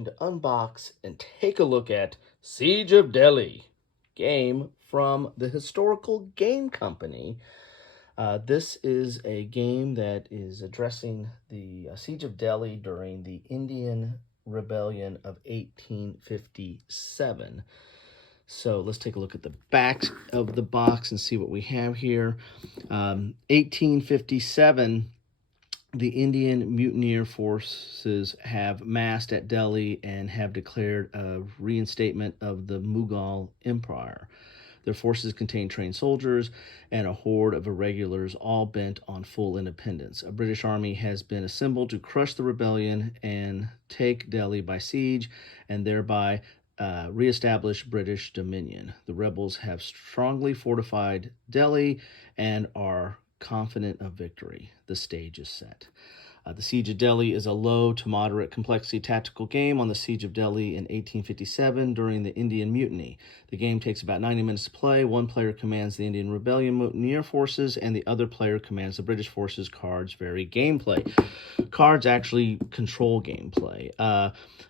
going to unbox and take a look at Siege of Delhi, game from the Historical Game Company. This is a game that is addressing the Siege of Delhi during the Indian Rebellion of 1857. So let's take a look at the back of the box and see what we have here. 1857, the Indian mutineer forces have massed at Delhi and have declared a reinstatement of the Mughal Empire. Their forces contain trained soldiers and a horde of irregulars, all bent on full independence. A British army has been assembled to crush the rebellion and take Delhi by siege, and thereby reestablish British dominion. The rebels have strongly fortified Delhi and are confident of victory. The stage is set. The Siege of Delhi is a low to moderate complexity tactical game on the Siege of Delhi in 1857 during the Indian Mutiny. The game takes about 90 minutes to play. One player commands the Indian Rebellion mutineer forces, and the other player commands the British forces. Cards vary gameplay. Cards actually control gameplay.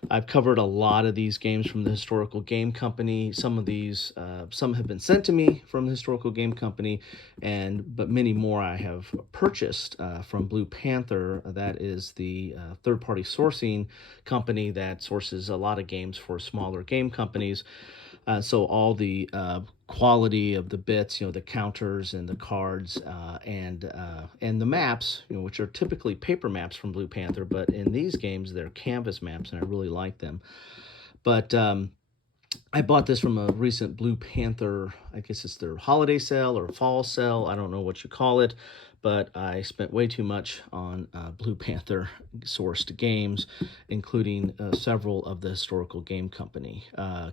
I've covered a lot of these games from the Historical Game Company. Some of these, some have been sent to me from the Historical Game Company, but many more I have purchased from Blue Panther. That is the third-party sourcing company that sources a lot of games for smaller game companies. So all the quality of the bits, the counters and the cards and the maps, which are typically paper maps from Blue Panther, but in these games they're canvas maps, and I really like them. But I bought this from a recent Blue Panther, I guess it's their holiday sale or fall sale, I don't know what you call it, but I spent way too much on Blue Panther sourced games, including several of the Historical Game Company.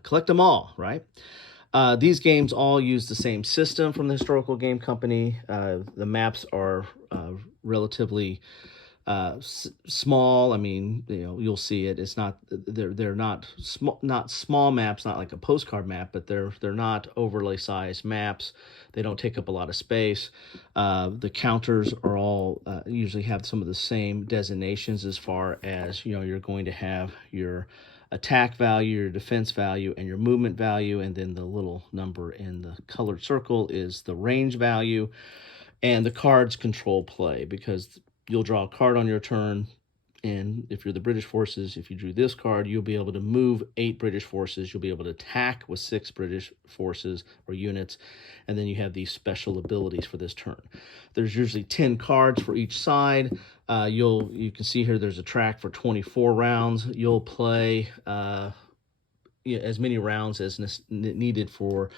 Collect them all, right? These games all use the same system from the Historical Game Company. The maps are relatively small. I mean, you'll see it. It's not they're not small maps, not like a postcard map, but they're not overly sized maps. They don't take up a lot of space. The counters are all usually have some of the same designations as far as you're going to have your attack value, your defense value, and your movement value, and then the little number in the colored circle is the range value. And the cards control play because you'll draw a card on your turn, and if you're the British forces, if you drew this card, you'll be able to move 8 British forces. You'll be able to attack with 6 British forces or units, and then you have these special abilities for this turn. There's usually 10 cards for each side. You can see here there's a track for 24 rounds. You'll play as many rounds as needed for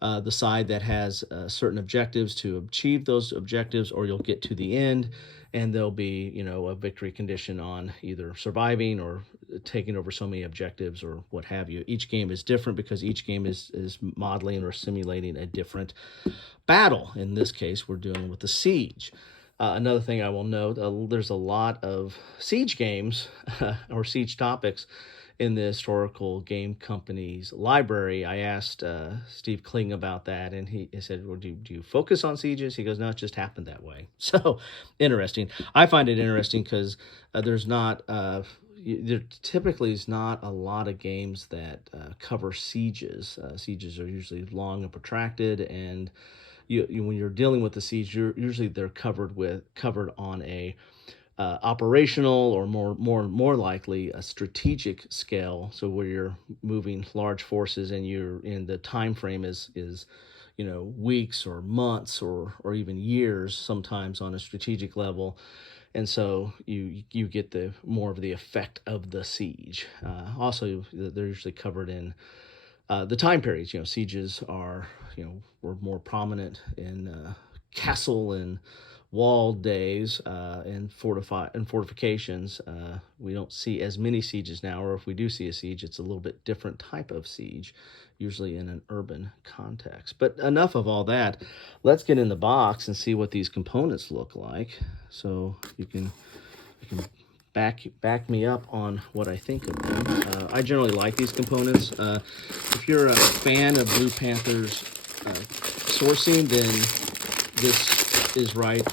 the side that has certain objectives to achieve those objectives, or you'll get to the end and there'll be a victory condition on either surviving or taking over so many objectives or what have you. Each game is different because each game is modeling or simulating a different battle. In this case, we're dealing with the siege. Another thing I will note, there's a lot of siege games or siege topics in the Historical Game Company's library. I asked Steve Kling about that, and he said, well, do you focus on sieges? He goes, no, it just happened that way. So, interesting. I find it interesting because there typically is not a lot of games that cover sieges. Sieges are usually long and protracted, and when you're dealing with the siege, usually they're covered on a operational or more likely a strategic scale. So where you're moving large forces and you're in the time frame is weeks or months or even years sometimes on a strategic level. And so you get the more of the effect of the siege. Also, they're usually covered in the time periods. Sieges were more prominent in castle and walled days and fortifications. We don't see as many sieges now, or if we do see a siege, it's a little bit different type of siege, usually in an urban context. But enough of all that. Let's get in the box and see what these components look like. So you can back me up on what I think of them. I generally like these components. If you're a fan of Blue Panther's sourcing, then this is right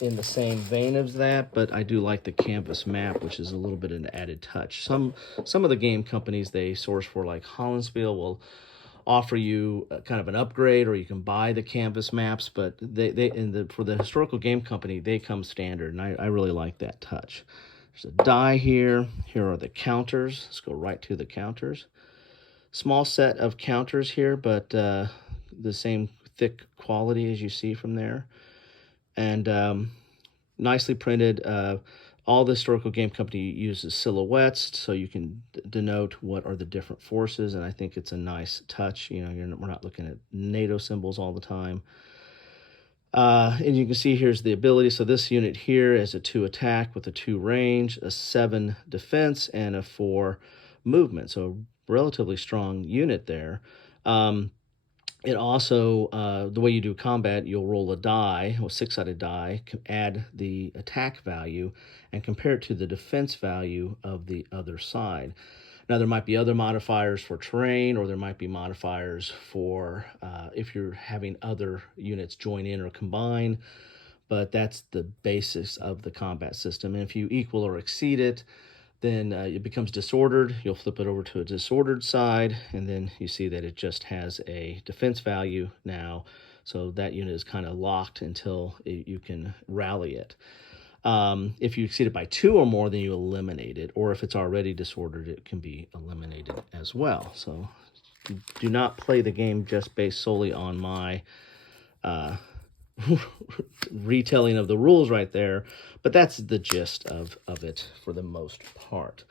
in the same vein as that, but I do like the canvas map, which is a little bit an added touch. Some of the game companies they source for, like Hollandspiel, will offer you kind of an upgrade, or you can buy the canvas maps, but for the historical game company, they come standard, and I really like that touch. There's a die here. Here are the counters. Let's go right to the counters. Small set of counters here, but the same thick quality as you see from there. And nicely printed. All the historical game company uses silhouettes, so you can denote what are the different forces, and I think it's a nice touch. You know, we're not looking at NATO symbols all the time. And you can see here's the ability. So this unit here is a 2 attack with a 2 range, a 7 defense, and a 4 movement. So relatively strong unit there. It also, the way you do combat, you'll roll a die, a 6-sided die, add the attack value, and compare it to the defense value of the other side. Now, there might be other modifiers for terrain, or there might be modifiers for if you're having other units join in or combine, but that's the basis of the combat system. And if you equal or exceed it, then it becomes disordered. You'll flip it over to a disordered side, and then you see that it just has a defense value now. So that unit is kind of locked until you can rally it. If you exceed it by 2 or more, then you eliminate it. Or if it's already disordered, it can be eliminated as well. So do not play the game just based solely on my retelling of the rules right there, but that's the gist of it for the most part.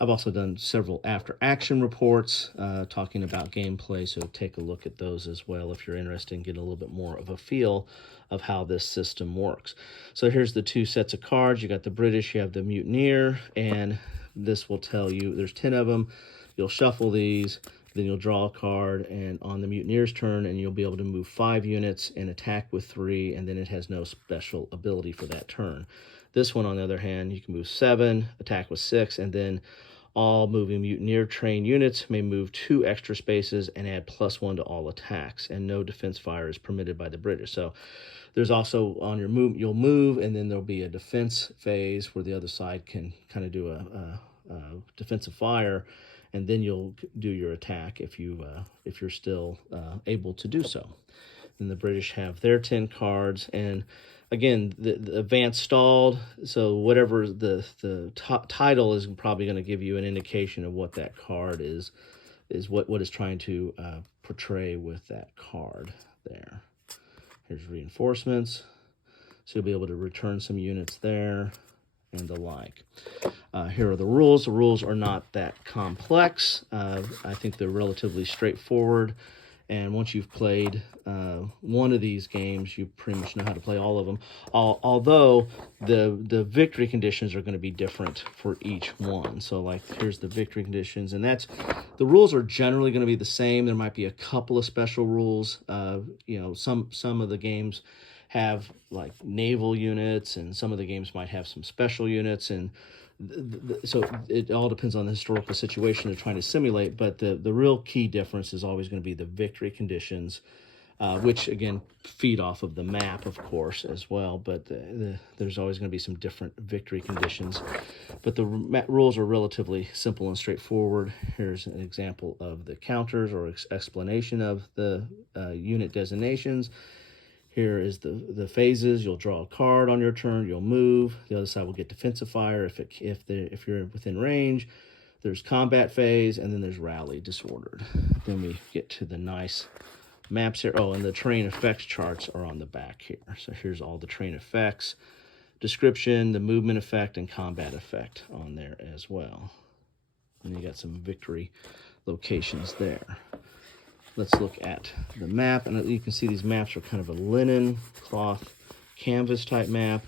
I've also done several after action reports talking about gameplay, so take a look at those as well if you're interested in getting a little bit more of a feel of how this system works. So here's the 2 sets of cards. You got the British, you have the Mutineer, and this will tell you there's 10 of them. You'll shuffle these, then you'll draw a card, and on the Mutineer's turn, and you'll be able to move 5 units and attack with 3, and then it has no special ability for that turn. This one, on the other hand, you can move 7, attack with 6, and then all moving Mutineer train units may move 2 extra spaces and add +1 to all attacks, and no defense fire is permitted by the British. So there's also on your move, you'll move, and then there'll be a defense phase where the other side can kind of do a defensive fire, and then you'll do your attack if you're still able to do so. Then the British have their 10 cards, and again, the advanced stalled, so whatever the title is probably going to give you an indication of what that card is what it's trying to portray with that card there. Here's reinforcements, so you'll be able to return some units there and the like. Here are the rules. The rules are not that complex. I think they're relatively straightforward. And once you've played one of these games, you pretty much know how to play all of them. Although the victory conditions are going to be different for each one. So like here's the victory conditions, and the rules are generally going to be the same. There might be a couple of special rules. Some of the games have like naval units, and some of the games might have some special units, and so it all depends on the historical situation they're trying to simulate. But the real key difference is always going to be the victory conditions, which again feed off of the map, of course, as well. But there's always going to be some different victory conditions. But the rules are relatively simple and straightforward. Here's an example of the counters or explanation of the unit designations. Here is the phases. You'll draw a card on your turn. You'll move. The other side will get defensive fire if you're within range. There's combat phase, and then there's rally disordered. Then we get to the nice maps here. Oh, and the terrain effects charts are on the back here. So here's all the terrain effects, description, the movement effect, and combat effect on there as well. And you got some victory locations there. Let's look at the map, and you can see these maps are kind of a linen cloth canvas type map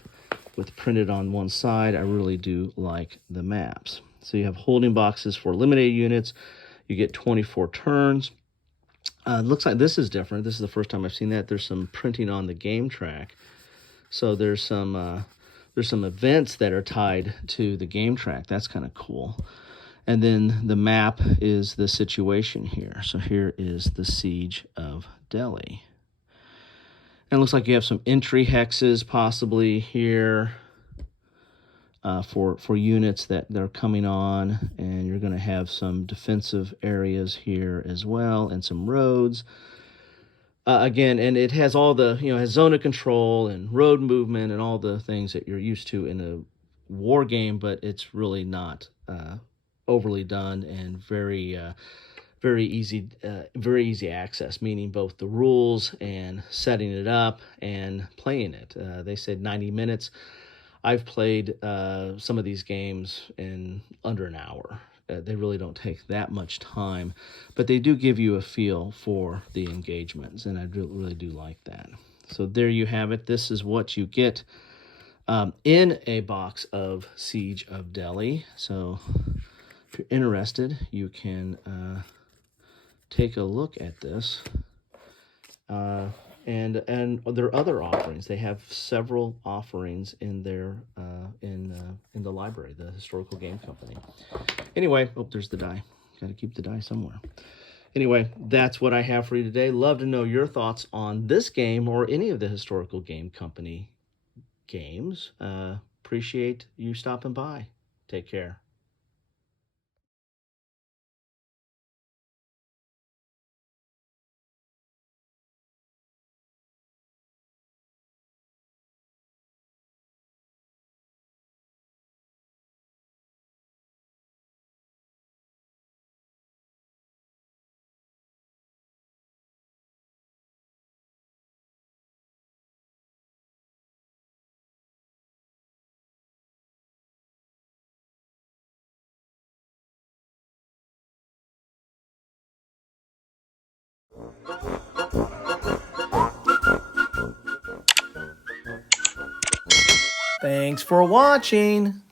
with printed on one side. I really do like the maps. So you have holding boxes for eliminated units. You get 24 turns. It looks like this is different. This is the first time I've seen that. There's some printing on the game track. So there's some events that are tied to the game track. That's kind of cool. And then the map is the situation here. So here is the siege of Delhi. And it looks like you have some entry hexes possibly here for units that they're coming on, and you're going to have some defensive areas here as well, and some roads. Again, and it has all the, has zone of control and road movement and all the things that you're used to in a war game, but it's really not overly done, and very easy access, meaning both the rules and setting it up and playing it. They said 90 minutes. I've played some of these games in under an hour. They really don't take that much time, but they do give you a feel for the engagements, and I really do like that. So there you have it. This is what you get in a box of Siege of Delhi. So if you're interested, you can take a look at this. And there are other offerings. They have several offerings in their in the library, the Historical Game Company. Anyway, oh, there's the die. Got to keep the die somewhere. Anyway, that's what I have for you today. Love to know your thoughts on this game or any of the Historical Game Company games. Appreciate you stopping by. Take care. Thanks for watching.